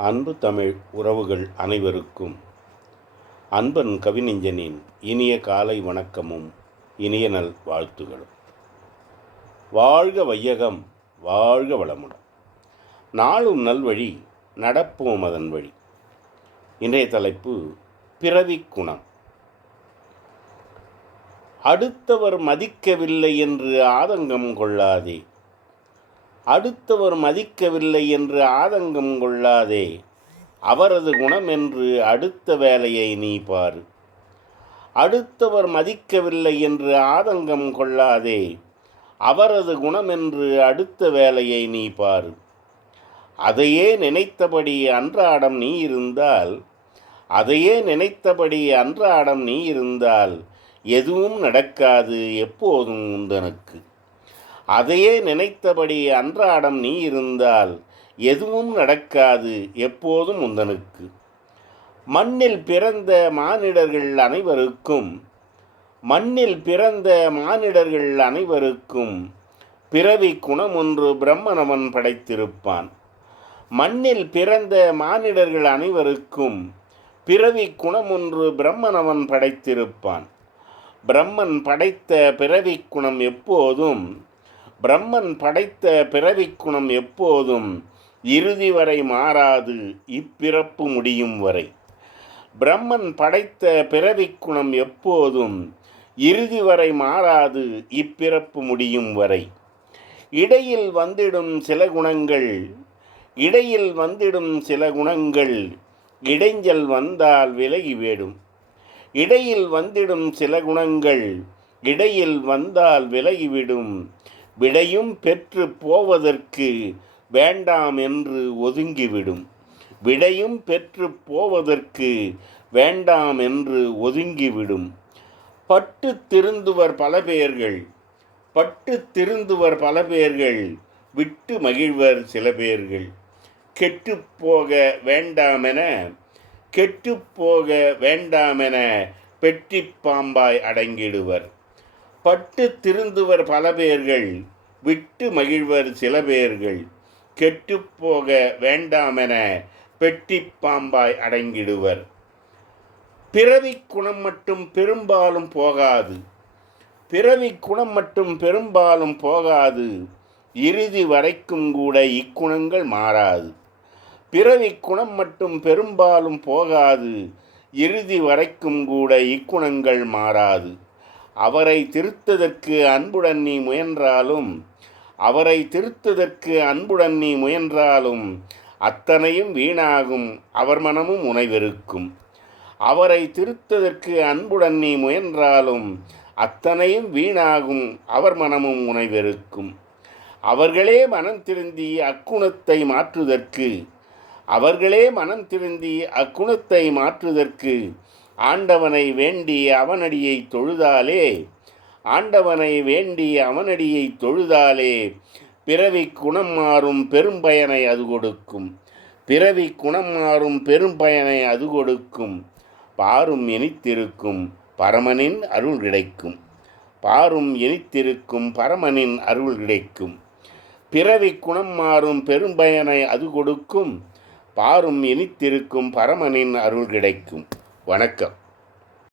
அன்பு தமிழ் உறவுகள் அனைவருக்கும். அன்பன் கவிநெஞ்சனின் இனிய காலை வணக்கமும் இனிய நல் வாழ்த்துகளும். வாழ்க வையகம் வாழ்க வளமுடன். நாளும் நல்வழி நடப்போம் அதன் வழி. இன்றைய தலைப்பு பிறவி குணம். அடுத்தவர் மதிக்கவில்லை என்று ஆதங்கம் கொள்ளாதே. அடுத்தவர் மதிக்கவில்லை என்று ஆதங்கம் கொள்ளாதே. அவரது குணம் என்று அடுத்த வேலையை நீ பாரு. அடுத்தவர் மதிக்கவில்லை என்று ஆதங்கம் கொள்ளாதே. அவரது குணம் என்று அடுத்த வேலையை நீ பாரு. அதையே நினைத்தபடி அன்றாடம் நீ இருந்தால் அதையே நினைத்தபடி அன்றாடம் நீ இருந்தால் எதுவும் நடக்காது எப்போதும் உந்தனுக்கு. அதையே நினைத்தபடி அன்றாடம் நீ இருந்தால் எதுவும் நடக்காது எப்போதும் உந்தனுக்கு மண்ணில் பிறந்த மானிடர்கள் அனைவருக்கும் மண்ணில் பிறந்த மானிடர்கள் அனைவருக்கும் பிறவி குணம் ஒன்று பிரம்மணவன் படைத்திருப்பான். மண்ணில் பிறந்த மானிடர்கள் அனைவருக்கும் பிறவி குணம் ஒன்று பிரம்மணவன் படைத்திருப்பான். பிரம்மன் படைத்த பிறவி குணம் எப்போதும் பிரம்மன் படைத்த பிறவி குணம் எப்போதும் இறுதி வரை மாறாது இப்பிறப்பு முடியும் வரை. பிரம்மன் படைத்த பிறவி குணம் எப்போதும் இறுதி வரை மாறாது இப்பிறப்பு முடியும் வரை. இடையில் வந்திடும் சில குணங்கள் இடையில் வந்திடும் சில குணங்கள் இடைஞ்சல் வந்தால் விலகி வேடும். இடையில் வந்திடும் சில குணங்கள் இடையில் வந்தால் விலகிவிடும் விடையும் பெற்று போவதற்கு வேண்டாம் என்று ஒதுங்கிவிடும். விடையும் பெற்று போவதற்கு வேண்டாம் என்று ஒதுங்கிவிடும். பட்டு திருந்துவர் பல பேர்கள் பட்டு திருந்துவர் பல பேர்கள் விட்டு மகிழ்வர் சில பேர்கள். கெட்டுப்போக வேண்டாமென கெட்டுப்போக வேண்டாமென பெட்டி பாம்பாய் அடங்கிடுவர். பட்டு திருந்துவர் பல பேர்கள் விட்டு மகிழ்வர் சில பேர்கள். கெட்டுப்போக வேண்டாமென பெட்டி பாம்பாய் அடங்கிடுவர். பிறவி குணம் மட்டும் பெரும்பாலும் போகாது. பிறவி குணம் மட்டும் பெரும்பாலும் போகாது. இறுதி வரைக்கும் கூட இக்குணங்கள் மாறாது. பிறவி குணம் மட்டும் பெரும்பாலும் போகாது. இறுதி வரைக்கும் கூட இக்குணங்கள் மாறாது. அவரை திருத்ததற்கு அன்புடன் நீ முயன்றாலும் அவரை திருத்ததற்கு அன்புடன் நீ முயன்றாலும் அத்தனையும் வீணாகும் அவர் மனமும் உனைவெருக்கும் அவரை திருத்ததற்கு அன்புடன் நீ முயன்றாலும் அத்தனையும் வீணாகும் அவர் மனமும் உனைவெருக்கும் அவர்களே மனம் திருந்தி அக்குணத்தை மாற்றுதற்கு அவர்களே மனம் திருந்தி அக்குணத்தை மாற்றுதற்கு ஆண்டவனை வேண்டி அவனடியை தொழுதாலே ஆண்டவனை வேண்டி அவனடியை தொழுதாலே பிறவி குணம் மாறும் பெரும்பயனை அது கொடுக்கும். பிறவி குணம் மாறும் பெரும்பயனை அது கொடுக்கும். பாரும் இனித்திருக்கும் பரமனின் அருள் கிடைக்கும். பாரும் இனித்திருக்கும் பரமனின் அருள் கிடைக்கும். பிறவி குணம் மாறும் பெரும்பயனை அது கொடுக்கும். பாரும் இனித்திருக்கும் பரமனின் அருள் கிடைக்கும். வணக்கம்.